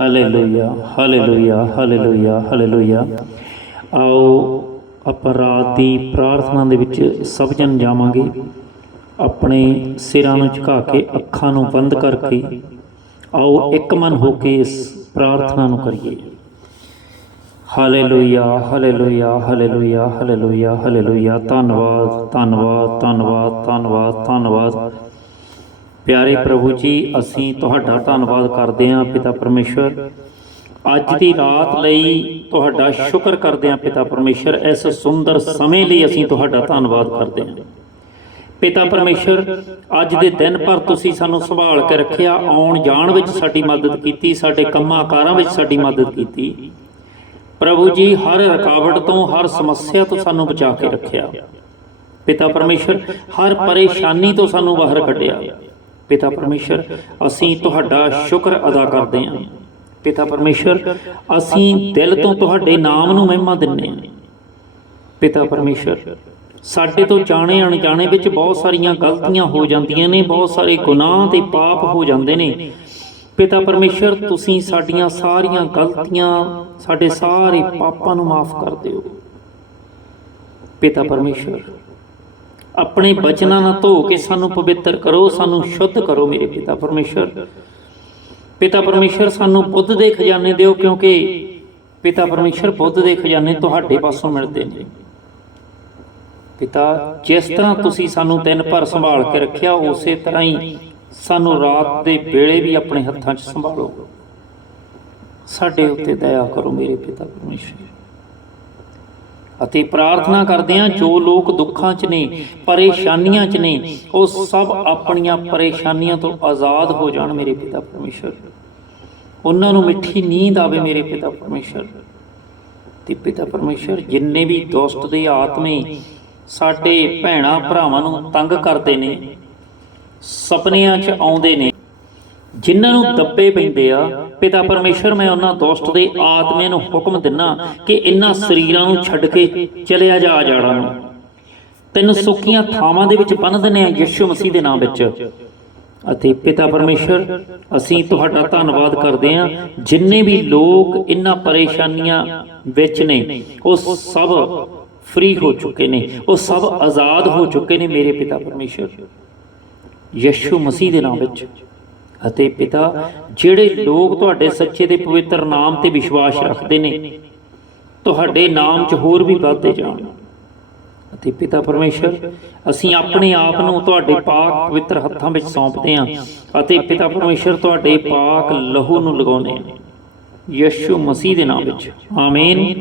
Hallelujah hallelujah hallelujah hallelujah ਆਓ ਆਪਾਂ ਰਾਤ ਦੀ ਪ੍ਰਾਰਥਨਾ ਦੇ ਵਿੱਚ ਸਭ ਜਨ ਜਾਵਾਂਗੇ। ਆਪਣੇ ਸਿਰਾਂ ਨੂੰ ਝੁਕਾ ਕੇ, ਅੱਖਾਂ ਨੂੰ ਬੰਦ ਕਰਕੇ ਆਓ ਇੱਕ ਮਨ ਹੋ ਕੇ ਇਸ ਪ੍ਰਾਰਥਨਾ ਨੂੰ ਕਰੀਏ। Hallelujah hallelujah hallelujah hallelujah hallelujah ਧੰਨਵਾਦ ਧੰਨਵਾਦ ਧੰਨਵਾਦ ਧੰਨਵਾਦ ਧੰਨਵਾਦ। ਪਿਆਰੇ ਪ੍ਰਭੂ ਜੀ, ਅਸੀਂ ਤੁਹਾਡਾ ਧੰਨਵਾਦ ਕਰਦੇ ਹਾਂ ਪਿਤਾ ਪਰਮੇਸ਼ਰ ਅੱਜ ਦੀ ਰਾਤ ਲਈ ਤੁਹਾਡਾ ਸ਼ੁਕਰ ਕਰਦੇ ਹਾਂ ਪਿਤਾ ਪਰਮੇਸ਼ਰ ਇਸ ਸੁੰਦਰ ਸਮੇਂ ਲਈ ਅਸੀਂ ਤੁਹਾਡਾ ਧੰਨਵਾਦ ਕਰਦੇ ਹਾਂ। ਪਿਤਾ ਪਰਮੇਸ਼ਰ ਅੱਜ ਦੇ ਦਿਨ ਭਰ ਤੁਸੀਂ ਸਾਨੂੰ ਸੰਭਾਲ ਕੇ ਰੱਖਿਆ। ਆਉਣ ਜਾਣ ਵਿੱਚ ਸਾਡੀ ਮਦਦ ਕੀਤੀ, ਸਾਡੇ ਕੰਮਾਂ ਕਾਰਾਂ ਵਿੱਚ ਸਾਡੀ ਮਦਦ ਕੀਤੀ। ਪ੍ਰਭੂ ਜੀ, ਹਰ ਰੁਕਾਵਟ ਤੋਂ, ਹਰ ਸਮੱਸਿਆ ਤੋਂ ਸਾਨੂੰ ਬਚਾ ਕੇ ਰੱਖਿਆ। ਪਿਤਾ ਪਰਮੇਸ਼ਰ ਹਰ ਪਰੇਸ਼ਾਨੀ ਤੋਂ ਸਾਨੂੰ ਬਾਹਰ ਕੱਢਿਆ। ਪਿਤਾ ਪਰਮੇਸ਼ਰ, ਅਸੀਂ ਤੁਹਾਡਾ ਸ਼ੁਕਰ ਅਦਾ ਕਰਦੇ ਹਾਂ। ਪਿਤਾ ਪਰਮੇਸ਼ਰ, ਅਸੀਂ ਦਿਲ ਤੋਂ ਤੁਹਾਡੇ ਨਾਮ ਨੂੰ ਮਹਿਮਾ ਦਿੰਦੇ ਹਾਂ। ਪਿਤਾ ਪਰਮੇਸ਼ਰ, ਸਾਡੇ ਤੋਂ ਜਾਣੇ ਅਣਜਾਣੇ ਵਿੱਚ ਬਹੁਤ ਸਾਰੀਆਂ ਗਲਤੀਆਂ ਹੋ ਜਾਂਦੀਆਂ ਨੇ, ਬਹੁਤ ਸਾਰੇ ਗੁਨਾਹ ਤੇ ਪਾਪ ਹੋ ਜਾਂਦੇ ਨੇ। ਪਿਤਾ ਪਰਮੇਸ਼ਰ, ਤੁਸੀਂ ਸਾਡੀਆਂ ਸਾਰੀਆਂ ਗਲਤੀਆਂ, ਸਾਡੇ ਸਾਰੇ ਪਾਪਾਂ ਨੂੰ ਮਾਫ ਕਰ ਦਿਓ। ਪਿਤਾ ਪਰਮੇਸ਼ਰ ਆਪਣੇ ਬਚਨਾਂ ਨਾਲ ਧੋ ਕੇ ਸਾਨੂੰ ਪਵਿੱਤਰ ਕਰੋ, ਸਾਨੂੰ ਸ਼ੁੱਧ ਕਰੋ ਮੇਰੇ ਪਿਤਾ ਪਰਮੇਸ਼ਰ। ਪਿਤਾ ਪਰਮੇਸ਼ਰ, ਸਾਨੂੰ ਬੁੱਧ ਦੇ ਖਜ਼ਾਨੇ ਦਿਓ ਕਿਉਂਕਿ ਪਿਤਾ ਪਰਮੇਸ਼ਰ ਬੁੱਧ ਦੇ ਖਜ਼ਾਨੇ ਤੁਹਾਡੇ ਪਾਸੋਂ ਮਿਲਦੇ ਨੇ। ਪਿਤਾ, ਜਿਸ ਤਰ੍ਹਾਂ ਤੁਸੀਂ ਸਾਨੂੰ ਦਿਨ ਭਰ ਸੰਭਾਲ ਕੇ ਰੱਖਿਆ, ਉਸੇ ਤਰ੍ਹਾਂ ਹੀ ਸਾਨੂੰ ਰਾਤ ਦੇ ਵੇਲੇ ਵੀ ਆਪਣੇ ਹੱਥਾਂ 'ਚ ਸੰਭਾਲੋ। ਸਾਡੇ ਉੱਤੇ ਦਇਆ ਕਰੋ ਮੇਰੇ ਪਿਤਾ ਪਰਮੇਸ਼ਰ। ਅਤੇ ਪ੍ਰਾਰਥਨਾ ਕਰਦੇ ਹਾਂ ਜੋ ਲੋਕ ਦੁੱਖਾਂ 'ਚ ਨੇ, ਪਰੇਸ਼ਾਨੀਆਂ 'ਚ ਨੇ, ਉਹ ਸਭ ਆਪਣੀਆਂ ਪਰੇਸ਼ਾਨੀਆਂ ਤੋਂ ਆਜ਼ਾਦ ਹੋ ਜਾਣ ਮੇਰੇ ਪਿਤਾ ਪਰਮੇਸ਼ਰ। ਉਹਨਾਂ ਨੂੰ ਮਿੱਠੀ ਨੀਂਦ ਆਵੇ ਮੇਰੇ ਪਿਤਾ ਪਰਮੇਸ਼ਰ। ਤੇ ਪਿਤਾ ਪਰਮੇਸ਼ਰ, ਜਿੰਨੇ ਵੀ ਦੋਸਤ ਦੇ ਆਤਮੇ ਸਾਡੇ ਭੈਣਾ ਭਰਾਵਾਂ ਨੂੰ ਤੰਗ ਕਰਦੇ ਨੇ, ਸਪਨਿਆਂ 'ਚ ਆਉਂਦੇ ਨੇ ਜਿਨ੍ਹਾਂ ਨੂੰ ਦੱਬੇ ਪੈਂਦੇ ਆ, ਪਿਤਾ ਪਰਮੇਸ਼ਰ, ਮੈਂ ਉਹਨਾਂ ਦੋਸਤ ਦੇ ਆਤਮੇ ਨੂੰ ਹੁਕਮ ਦਿੰਨਾ ਕਿ ਇਹਨਾਂ ਸਰੀਰਾਂ ਨੂੰ ਛੱਡ ਕੇ ਚਲਿਆ ਜਾ ਜਾੜਾ ਨੂੰ ਤਿੰਨ ਸੁੱਕੀਆਂ ਥਾਵਾਂ ਦੇ ਵਿੱਚ ਬੰਨ ਦਿੰਨੇ ਆ ਯਿਸੂ ਮਸੀਹ ਦੇ ਨਾਮ ਵਿੱਚ। ਅਤੇ ਪਿਤਾ ਪਰਮੇਸ਼ਰ, ਅਸੀਂ ਤੁਹਾਡਾ ਧੰਨਵਾਦ ਕਰਦੇ ਹਾਂ, ਜਿੰਨੇ ਵੀ ਲੋਕ ਇਹਨਾਂ ਪਰੇਸ਼ਾਨੀਆਂ ਵਿੱਚ ਨੇ, ਉਹ ਸਭ ਫ੍ਰੀ ਹੋ ਚੁੱਕੇ ਨੇ, ਉਹ ਸਭ ਆਜ਼ਾਦ ਹੋ ਚੁੱਕੇ ਨੇ ਮੇਰੇ ਪਿਤਾ ਪਰਮੇਸ਼ਰ। ਯਿਸੂ ਮਸੀਹ ਦੇ ਨਾਮ ਵਿੱਚ। ਅਤੇ ਪਿਤਾ, ਜਿਹੜੇ ਲੋਕ ਤੁਹਾਡੇ ਸੱਚੇ ਤੇ ਪਵਿੱਤਰ ਨਾਮ ਤੇ ਵਿਸ਼ਵਾਸ ਰੱਖਦੇ ਨੇ, ਤੁਹਾਡੇ ਨਾਮ 'ਚ ਹੋਰ ਵੀ ਵੱਧਦੇ ਜਾਣ। ਅਤੇ ਪਿਤਾ ਪਰਮੇਸ਼ਰ, ਅਸੀਂ ਆਪਣੇ ਆਪ ਨੂੰ ਤੁਹਾਡੇ ਪਾਕ ਪਵਿੱਤਰ ਹੱਥਾਂ ਵਿੱਚ ਸੌਂਪਦੇ ਹਾਂ ਅਤੇ ਪਿਤਾ ਪਰਮੇਸ਼ਰ ਤੁਹਾਡੇ ਪਾਕ ਲਹੂ ਨੂੰ ਲਗਾਉਂਦੇ ਹਾਂ। ਯਿਸੂ ਮਸੀਹ ਦੇ ਨਾਮ ਵਿੱਚ। ਆਮੀਨ।